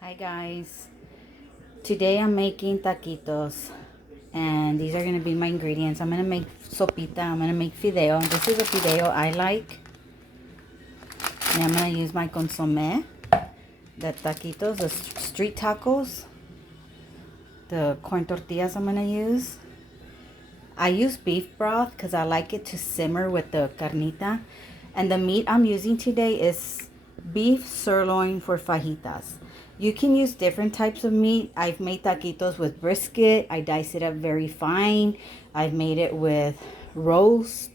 Hi guys, today I'm making taquitos and these are going to be my ingredients. I'm going to make sopita, I'm going to make fideo. This is a fideo I like, and I'm going to use my consomé, the taquitos, the street tacos, the corn tortillas I'm going to use. I use beef broth because I like it to simmer with the carnita, and the meat I'm using today is beef sirloin for fajitas. You can use different types of meat. I've made taquitos with brisket. I dice it up very fine. I've made it with roast.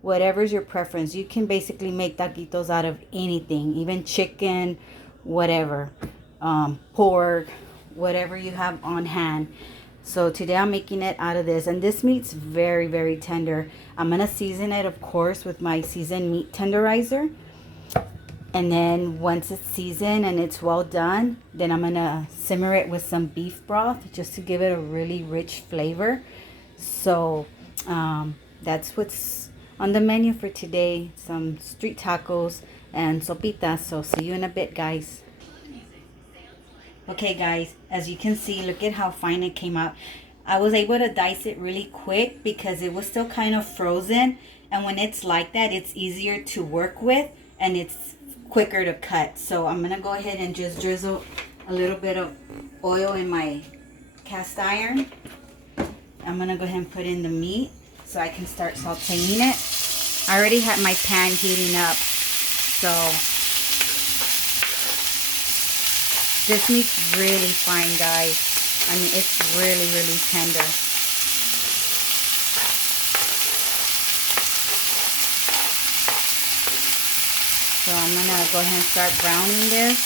Whatever's your preference. You can basically make taquitos out of anything, even chicken, whatever, pork, whatever you have on hand. So today I'm making it out of this, and this meat's very, very tender. I'm gonna season it, of course, with my seasoned meat tenderizer. And then once it's seasoned and it's well done, then I'm gonna simmer it with some beef broth just to give it a really rich flavor. So that's what's on the menu for today. Some street tacos and sopitas. So see you in a bit, guys. Okay guys, as you can see, look at how fine it came out. I was able to dice it really quick because it was still kind of frozen, and when it's like that, it's easier to work with and it's quicker to cut. So I'm gonna go ahead and just drizzle a little bit of oil in my cast iron. I'm gonna go ahead and put in the meat so I can start sauteing it. I already had my pan heating up, so this meat's really fine, guys. I mean, it's really, really tender. So I'm gonna go ahead and start browning this.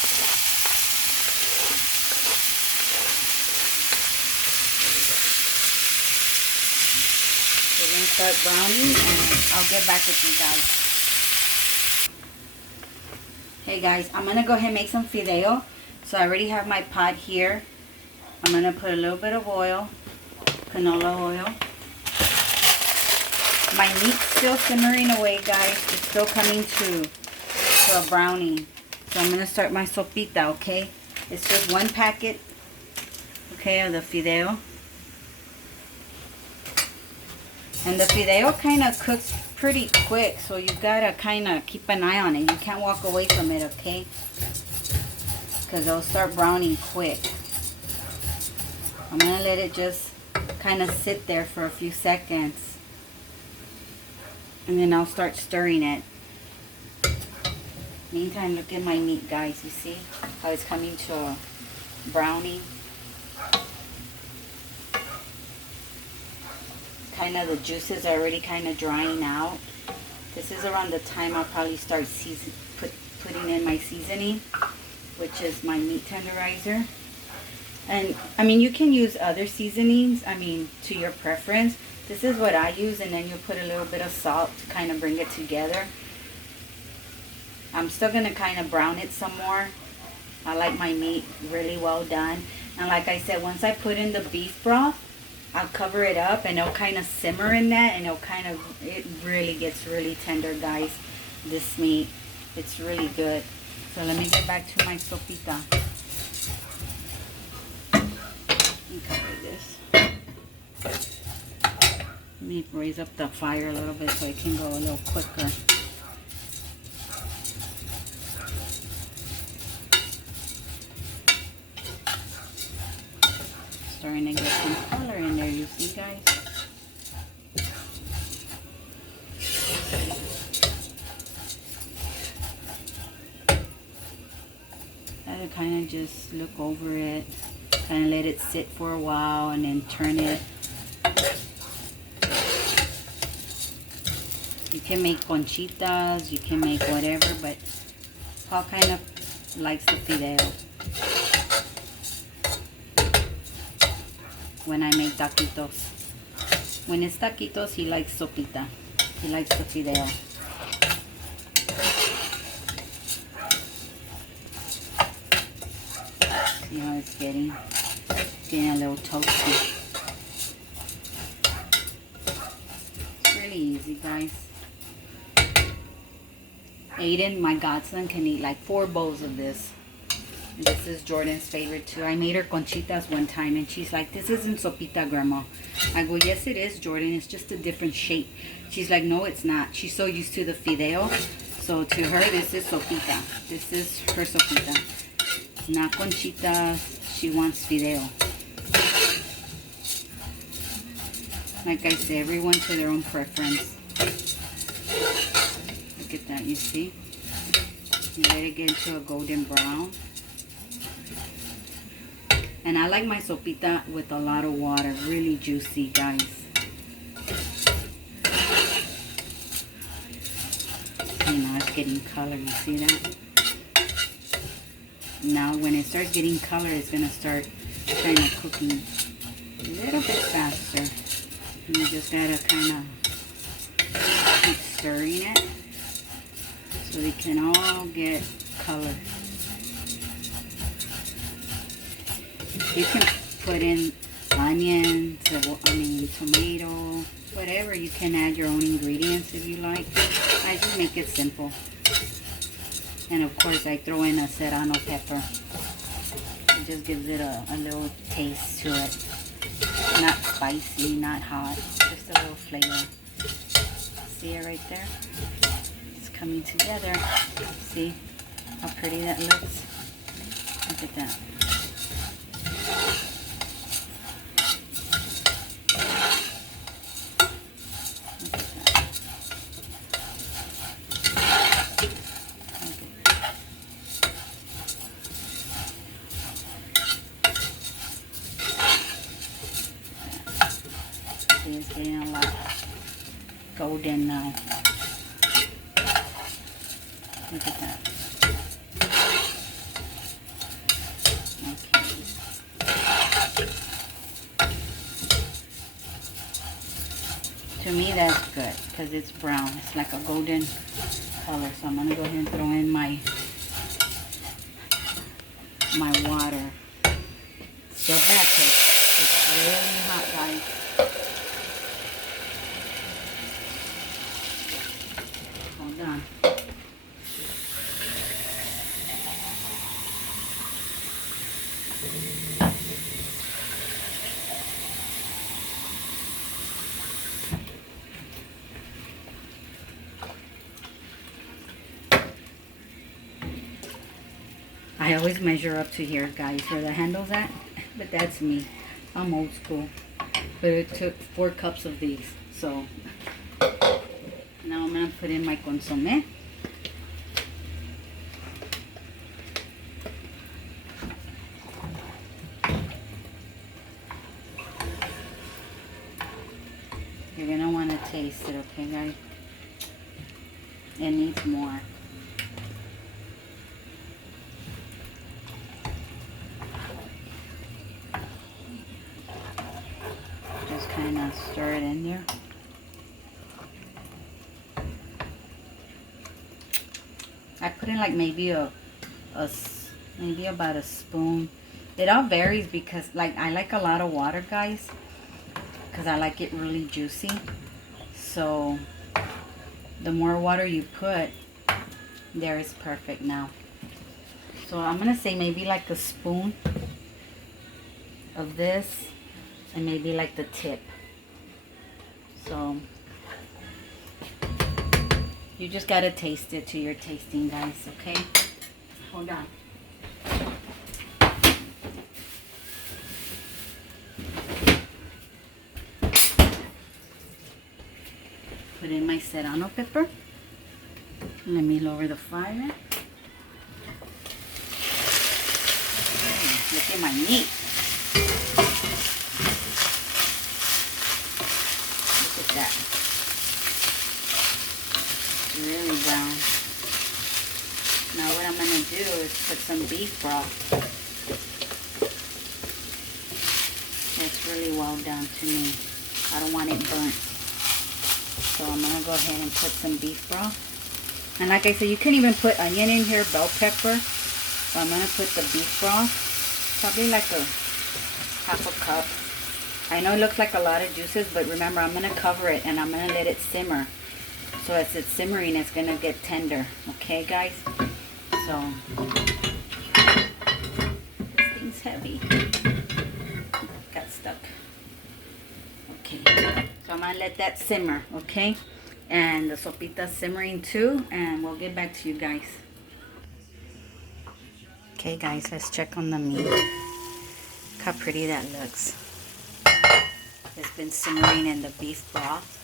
We're gonna start browning and I'll get back with you guys. Hey guys, I'm gonna go ahead and make some fideo. So I already have my pot here. I'm going to put a little bit of oil, canola oil. My meat's still simmering away, guys. It's still coming to a browning. So I'm going to start my sopita, okay? It's just one packet, okay, of the fideo. And the fideo kind of cooks pretty quick, so you got to kind of keep an eye on it. You can't walk away from it, okay? Because it'll start browning quick. I'm going to let it just kind of sit there for a few seconds. And then I'll start stirring it. Meantime, look at my meat, guys. You see how it's coming to a browning? Kind of the juices are already kind of drying out. This is around the time I'll probably start putting in my seasoning, which is my meat tenderizer. And I mean, you can use other seasonings, I mean, to your preference. This is what I use, and then you put a little bit of salt to kind of bring it together. I'm still going to kind of brown it some more. I like my meat really well done. And like I said, once I put in the beef broth, I'll cover it up and it'll kind of simmer in that, and it really gets really tender, guys. This meat, it's really good. So let me get back to my sopita. Cover this. Let me raise up the fire a little bit so it can go a little quicker. Starting to get some color in there, you see, guys? I kind of just look over it. Kind of let it sit for a while and then turn it. You can make conchitas, you can make whatever, but Paul kind of likes the fideo when I make taquitos. When it's taquitos, he likes sopita. He likes the fideo. See how it's getting a little toasty. It's really easy, guys. Aiden, my godson, can eat like 4 bowls of this. This is Jordan's favorite too. I made her conchitas one time and she's like, this isn't sopita, Grandma. I go, yes it is, Jordan. It's just a different shape. She's like, no it's not. She's so used to the fideo. So to her, this is sopita. This is her sopita. Not conchitas. She wants fideo. Like I say, everyone to their own preference. Look at that, you see? You let it get into a golden brown. And I like my sopita with a lot of water. Really juicy, guys. See, now it's getting color. You see that? Now when it starts getting color, it's going to start kind of cooking a little bit faster. And you just got to kind of keep stirring it so they can all get color. You can put in onions, tomato, whatever. You can add your own ingredients if you like. I just make it simple. And of course I throw in a serrano pepper. It just gives it a little taste to it. Not spicy, not hot, just a little flavor. See it right there? It's coming together. See how pretty that looks? Look at that. It's getting a lot golden now. Look at that. Okay. To me that's good because it's brown. It's like a golden color. So I'm going to go ahead and throw in my water. Still bad because it's really hot, guys. Hold on. I always measure up to here, guys, where the handle's at. But that's me. I'm old school. But it took 4 cups of these. So now I'm going to put in my consommé. You're going to want to taste it, okay, guys? It needs more. Just kind of stir it in there. I put in like maybe maybe about a spoon. It all varies because like I like a lot of water, guys, because I like it really juicy. So the more water you put, there is perfect now. So I'm gonna say maybe like a spoon of this and maybe like the tip. So you just gotta taste it to your tasting, guys, okay? Hold on. Put in my serrano pepper. Let me lower the fire. Look at my meat. Look at that. Really brown. Now what I'm going to do is put some beef broth. It's really well done to me. I don't want it burnt. So I'm going to go ahead and put some beef broth. And like I said, you can even put onion in here, bell pepper. So I'm going to put the beef broth. Probably like a half a cup. I know it looks like a lot of juices, but remember I'm going to cover it and I'm going to let it simmer. So as it's simmering, it's going to get tender. Okay, guys? So heavy. Got stuck. Okay, so I'm gonna let that simmer, okay? And the sopita's simmering too, and we'll get back to you guys. Okay guys, let's check on the meat. Look how pretty that looks. It's been simmering in the beef broth.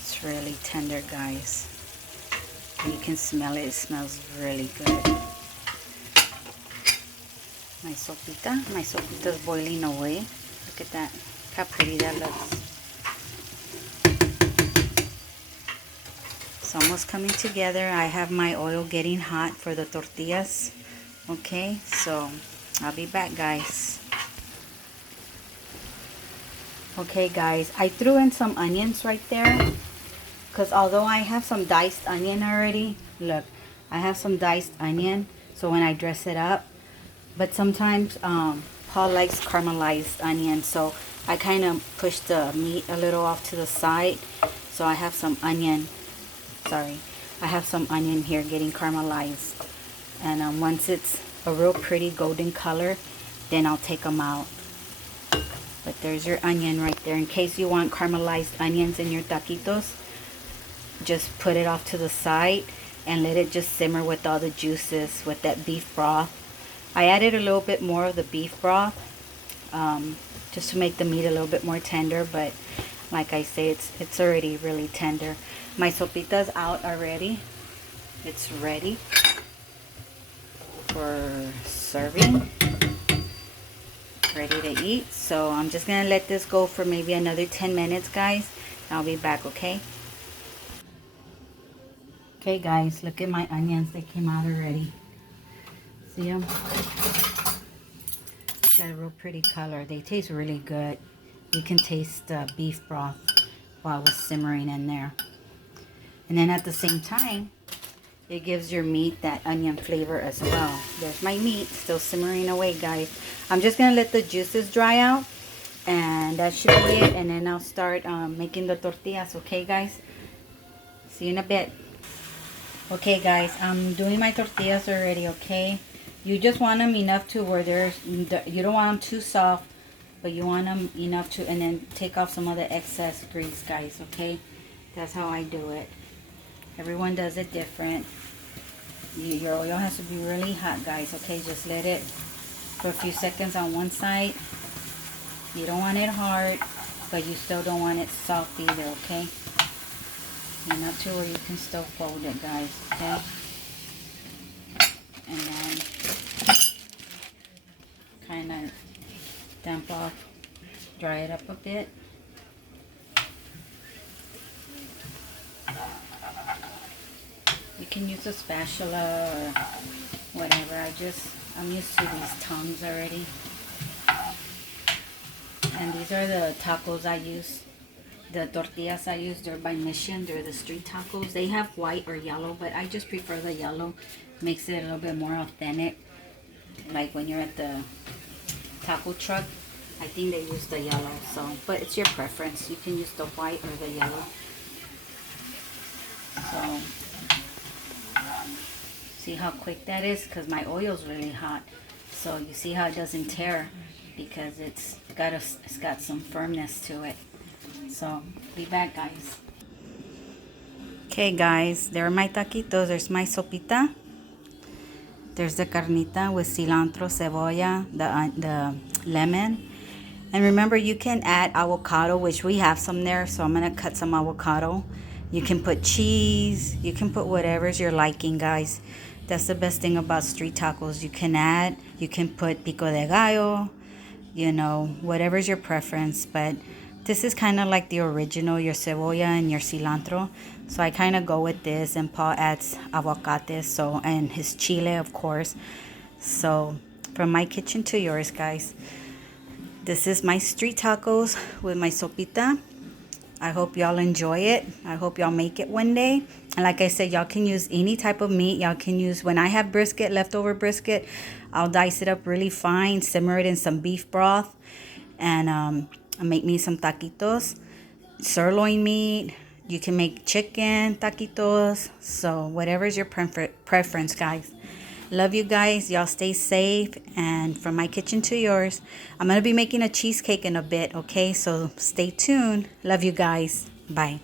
It's really tender, guys. You can smell it. It smells really good. My sopita's boiling away. Look at that. Look how pretty that looks. It's almost coming together. I have my oil getting hot for the tortillas. Okay, so I'll be back, guys. Okay guys, I threw in some onions right there, because although I have some diced onion already, look, I have some diced onion, so when I dress it up, but sometimes Paul likes caramelized onion, so I kind of push the meat a little off to the side, so I have some onion, I have some onion here getting caramelized, and once it's a real pretty golden color, then I'll take them out. But there's your onion right there. In case you want caramelized onions in your taquitos, just put it off to the side and let it just simmer with all the juices with that beef broth. I added a little bit more of the beef broth just to make the meat a little bit more tender, but like I say, it's already really tender. My sopita's out already. It's ready for serving. Ready to eat. So I'm just gonna let this go for maybe another 10 minutes, guys. I'll be back, okay? Okay guys, look at my onions. They came out already. See them? Got a real pretty color. They taste really good. You can taste the beef broth while it was simmering in there. And then at the same time, it gives your meat that onion flavor as well. There's my meat still simmering away, guys. I'm just going to let the juices dry out. And that should be it. And then I'll start making the tortillas. Okay, guys? See you in a bit. Okay, guys. I'm doing my tortillas already, okay? You just want them enough to where you don't want them too soft. But you want them enough to, and then take off some of the excess grease, guys, okay? That's how I do it. Everyone does it different. Your oil has to be really hot, guys, okay? Just let it for a few seconds on one side. You don't want it hard, but you still don't want it soft either, okay? Enough to where you can still fold it, guys, okay? And then kind of damp off, dry it up a bit. You can use a spatula or whatever. I'm used to these tongs already. And these are the tacos I use. The tortillas I use, they're by Mission. They're the street tacos. They have white or yellow, but I just prefer the yellow. Makes it a little bit more authentic. Like when you're at the taco truck, I think they use the yellow. So, but it's your preference. You can use the white or the yellow. So, see how quick that is? Because my oil's really hot. So you see how it doesn't tear, because it's got some firmness to it. So be back, guys. Okay, guys, there are my taquitos. There's my sopita. There's the carnita with cilantro, cebolla, the lemon. And remember, you can add avocado, which we have some there. So I'm going to cut some avocado. You can put cheese. You can put whatever's your liking, guys. That's the best thing about street tacos. You can put pico de gallo, you know, whatever's your preference. But this is kind of like the original, your cebolla and your cilantro. So I kind of go with this, and Paul adds aguacate, so, and his chile, of course. So from my kitchen to yours, guys. This is my street tacos with my sopita. I hope y'all enjoy it. I hope y'all make it one day. And like I said, y'all can use any type of meat. Y'all can use, when I have brisket, leftover brisket, I'll dice it up really fine, simmer it in some beef broth, and make me some taquitos. Sirloin meat. You can make chicken taquitos. So whatever's your preference, guys. Love you guys. Y'all stay safe. And from my kitchen to yours, I'm going to be making a cheesecake in a bit, okay? So stay tuned. Love you guys. Bye.